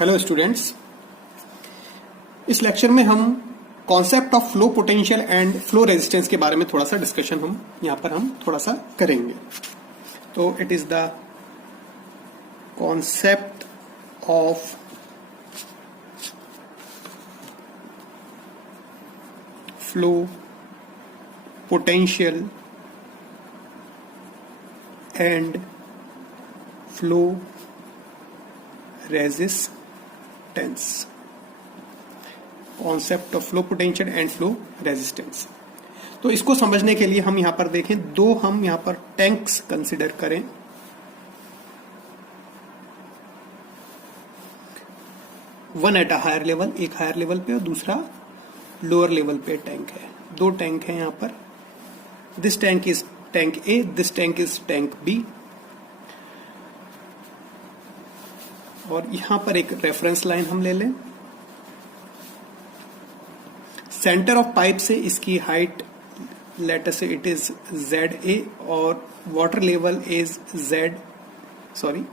Hello students, इस lecture में हम concept of flow potential and flow resistance के बारे में थोड़ा सा डिस्कशन हम थोड़ा सा करेंगे। तो it is the concept of flow potential and flow resistance. Concept of flow potential and flow resistance. तो इसको समझने के लिए हम यहां पर देखें, हम यहां पर टैंक्स कंसिडर करें। One at a higher level, एक हायर लेवल पे और दूसरा लोअर लेवल पे टैंक है। दो टैंक है यहां पर। This tank is tank A, this tank is tank B. और यहां पर एक रेफरेंस लाइन हम ले लें। सेंटर ऑफ पाइप से इसकी हाइट लेटर से इट इज ZA और water level is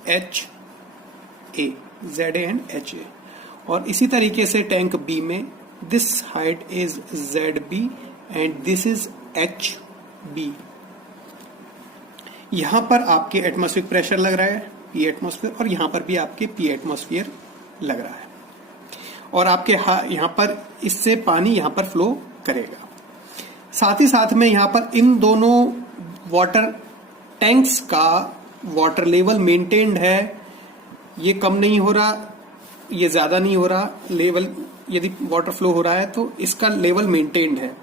HA, ZA and HA। और इसी तरीके से टैंक बी में this height is ZB and this is HB। यहां पर आपके एटमॉस्फेरिक प्रेशर लग रहा है P एटमॉस्फेयर, और यहां पर भी आपके P एटमॉस्फेयर लग रहा है। और आपके यहां पर इससे पानी यहां पर फ्लो करेगा। साथ ही साथ में यहां पर इन दोनों वाटर टैंक्स का वाटर लेवल मेंटेन्ड है। ये कम नहीं हो रहा, ये ज्यादा नहीं हो रहा। लेवल यदि वाटर फ्लो हो रहा है तो इसका लेवल मेंटेन्ड है,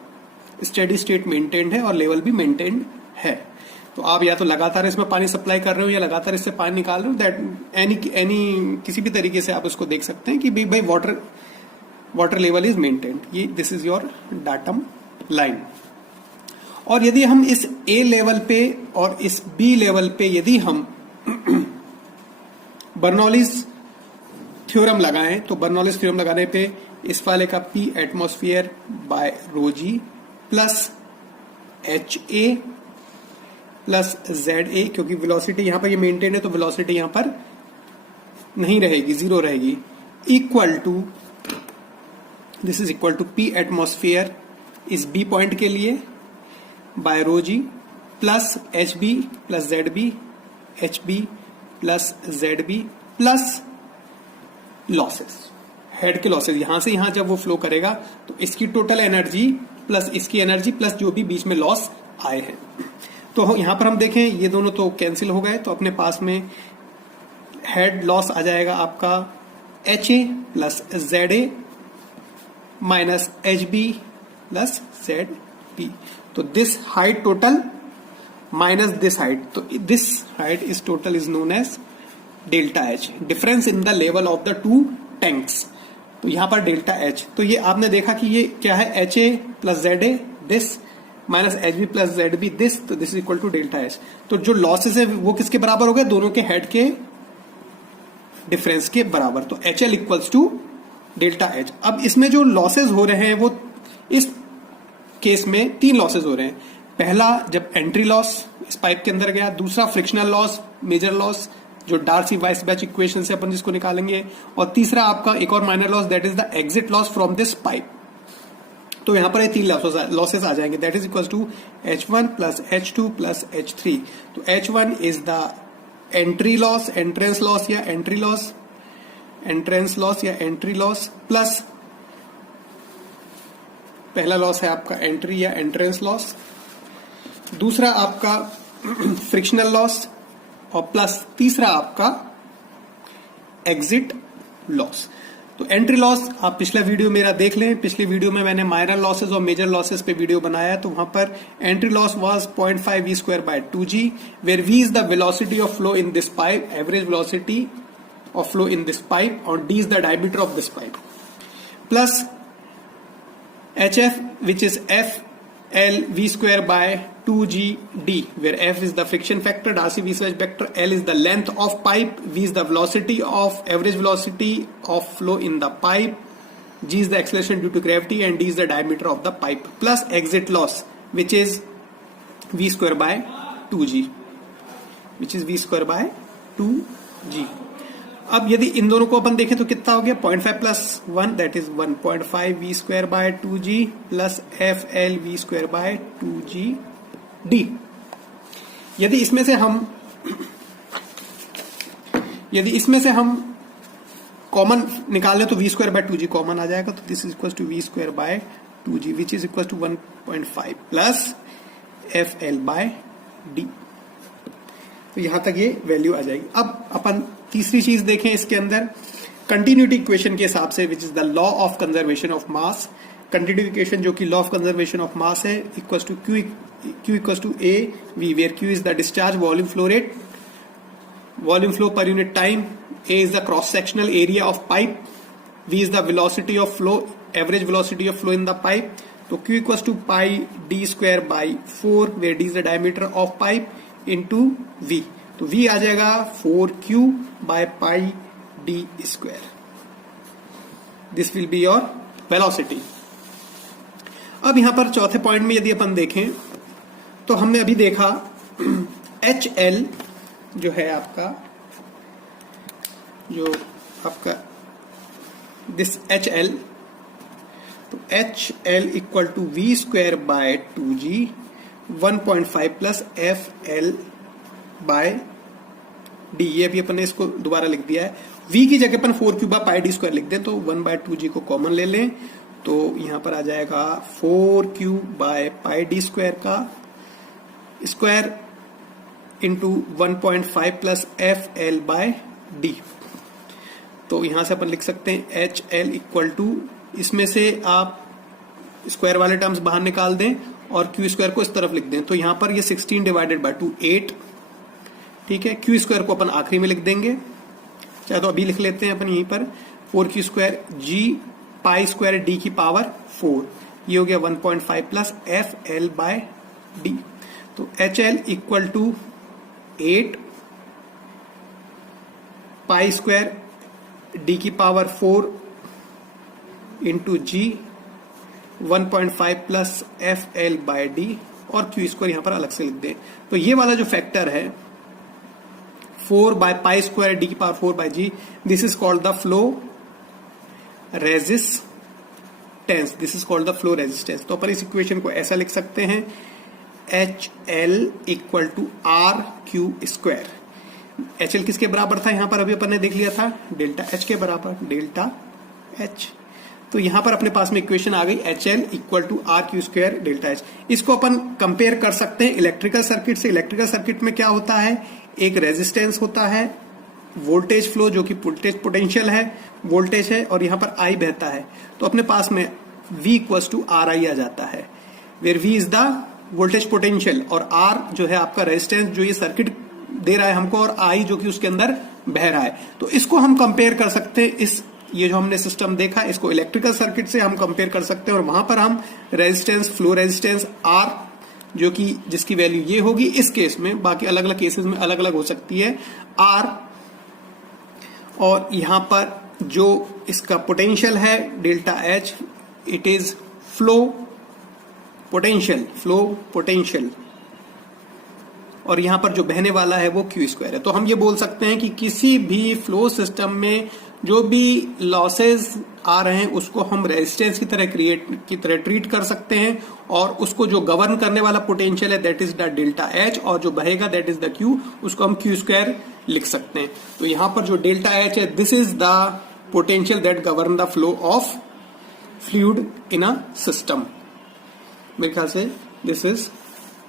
स्टेडी स्टेट मेंटेन्ड है और लेवल भी मेंटेन्ड है। तो आप या तो लगातार इसमें पानी सप्लाई कर रहे हो या लगातार इससे पानी निकाल रहे हो। दैट एनी किसी भी तरीके से आप उसको देख सकते हैं कि भाई वाटर लेवल इज मेंटेन्ड। ये this is your datum line. और यदि हम इस ए लेवल पे और इस बी लेवल पे यदि हम बर्नौलीज थ्योरम लगाएं, तो बर्नौलीज थ्योरम लगाने पे इस वाले का P atmosphere by ρg plus HA plus ZA, क्योंकि वेलोसिटी यहां पर ये मेंटेन है तो वेलोसिटी यहां पर नहीं रहेगी, जीरो रहेगी, equal to this is equal to P atmosphere इस B पॉइंट के लिए by ρg plus HB plus ZB, HB plus ZB plus losses, head के लॉसेस। यहां से यहां जब वो फ्लो करेगा तो इसकी टोटल एनर्जी प्लस इसकी एनर्जी प्लस जो भी बीच में लॉस आए हैं। तो यहां पर हम देखें ये दोनों तो कैंसिल हो गए, तो अपने पास में हेड लॉस आ जाएगा आपका HA plus ZA minus HB plus ZB। तो this height total minus this height, तो this height is total is known as delta H, difference in the level of the two tanks. तो यहां पर delta H, तो ये आपने देखा कि ये क्या है, HA plus ZA this minus HB plus ZB this, तो this is equal to delta H। तो जो लॉसेस है वो किसके बराबर हो गए, दोनों के हेड के डिफरेंस के बराबर। तो HL equals to delta H। अब इसमें जो लॉसेस हो रहे हैं वो इस केस में तीन लॉसेस हो रहे हैं। पहला जब एंट्री लॉस इस पाइप के अंदर गया, दूसरा फ्रिक्शनल लॉस, मेजर लॉस जो डार्सी वाइसबैच इक्वेशन से अपन जिसको निकालेंगे, और तीसरा आपका एक और minor loss that is the exit loss from this pipe. तो यहां पर ये तीन लॉसेस आ जाएंगे, that is equal to H1 plus H2 plus H3। तो H1 is the entry loss, entrance loss या एंट्री लॉस, एंट्रेंस लॉस या एंट्री लॉस, प्लस पहला लॉस है आपका एंट्री या एंट्रेंस लॉस, दूसरा आपका फ्रिक्शनल लॉस, और प्लस तीसरा आपका एग्जिट लॉस। तो एंट्री लॉस आप पिछला वीडियो मेरा देख लें, पिछले वीडियो में मैंने माइनर लॉसेस और मेजर लॉसेस पे वीडियो बनाया। तो वहां पर entry loss was 0.5 V square by 2G, where V is the velocity of flow in this pipe, average velocity of flow in this pipe, और D is the diameter of this pipe, plus HF which is FL V square by 2GD, where F is the friction factor, Darcy Weisbach vector, L is the length of pipe, V is the velocity of average velocity of flow in the pipe, G is the acceleration due to gravity, and D is the diameter of the pipe, plus exit loss which is V square by 2G, which is V square by 2G। अब यदि इन दोनों को अपन देखें तो कितना हो गया 0.5 plus 1 that is 1.5 V square by 2g plus F L V square by 2g D. यदि इसमें से हम कॉमन निकालें तो V square by 2g common आ जाएगा, तो this is equal to V square by 2g which is equal to 1.5 plus F L by D. तो यहां तक ये वैल्यू आ जाएगी। अब अपन तीसरी चीज देखें इसके अंदर कंटिन्यूटी इक्वेशन के हिसाब से, which is the law of conservation of mass. Continuity equation जो कि law of conservation of mass है, equals to Q equals to A V, where Q is the discharge volume flow rate, volume flow per unit time, A is the cross sectional area of pipe, V is the velocity of flow, average velocity of flow in the pipe. तो Q equals to pi D square by 4 where D is the diameter of pipe into V. तो v आ जाएगा 4q by pi D square. This will be your velocity. अब यहां पर चौथे point में यदि अपन देखें तो हमने अभी देखा HL जो है आपका दिस HL, तो HL equal to V square by 2g 1.5 plus F L by D. ये भी अपन ने इसको दोबारा लिख दिया है। v की जगह अपन 4q by pi D square लिख दें तो 1/2g को कॉमन ले लें, तो यहां पर आ जाएगा 4q by pi D square का square into 1.5 plus F L by D. तो यहां से अपन लिख सकते हैं HL इक्वल टू, इसमें से आप स्क्वायर वाले टर्म्स बाहर निकाल दें और क्यू स्क्वायर को इस तरफ लिख दें, तो यहां पर ये 16 डिवाइडेड बाय 2 8, ठीक है। क्यू स्क्वायर को अपन आखिरी में लिख देंगे, चाहे तो अभी लिख लेते हैं अपन यहीं पर 4q square G pi square D की पावर 4, ये हो गया 1.5 plus F L by D. तो HL equal to 8 pi square D की power 4 into G 1.5 plus F L by D, और क्यू स्क्वायर यहां पर अलग से लिख दें। तो ये वाला जो फैक्टर है 4 बाय पाई स्क्वायर डी की power 4 by G, this is called the flow resistance. This is called the flow resistance. तो अपन इस इक्वेशन को ऐसा लिख सकते हैं HL equal to R Q square. HL किसके बराबर था यहां पर, अभी अपन ने देख लिया था डेल्टा H के बराबर, डेल्टा H। तो यहां पर अपने पास में इक्वेशन आ गई HL equal to R Q square delta H। इसको अपन कंपेयर कर सकते हैं इलेक्ट्रिकल सर्किट से। इलेक्ट्रिकल सर्किट में क्या होता है, एक रेजिस्टेंस होता है, वोल्टेज फ्लो जो कि पोटेंशियल है, वोल्टेज है, और यहां पर I बहता है। तो अपने पास में V equals to R I आ जाता है, where V is the voltage potential और R जो है आपका रेजिस्टेंस जो ये सर्किट दे रहा है हमको, और I जो कि उसके अंदर बह रहा है। तो इसको हम कंपेयर कर सकते हैं, ये जो हमने सिस्टम देखा इसको इलेक्ट्रिकल सर्किट से हम कंपेयर कर सकते हैं, और वहां पर हम रेजिस्टेंस, फ्लो रेजिस्टेंस R जो कि जिसकी वैल्यू ये होगी इस केस में, बाकी अलग अलग केसेस में अलग अलग हो सकती है R, और यहां पर जो इसका पोटेंशियल है delta H, it is flow potential, और यहां पर जो बहने वाला है वो क्यू स्क्वायर है। तो हम ये बोल सकते हैं कि किसी भी फ्लो सिस्टम में जो भी लॉसेस आ रहे हैं उसको हम रेजिस्टेंस की तरह ट्रीट कर सकते हैं, और उसको जो गवर्न करने वाला पोटेंशियल है that is the delta H, और जो बहेगा दैट इज द Q, उसको हम क्यू स्क्वायर लिख सकते हैं। तो यहां पर जो डेल्टा H है this is the potential that govern the flow of fluid in a system. मेरे ख्याल से this is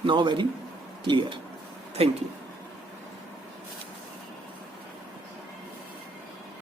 now very clear. Thank you.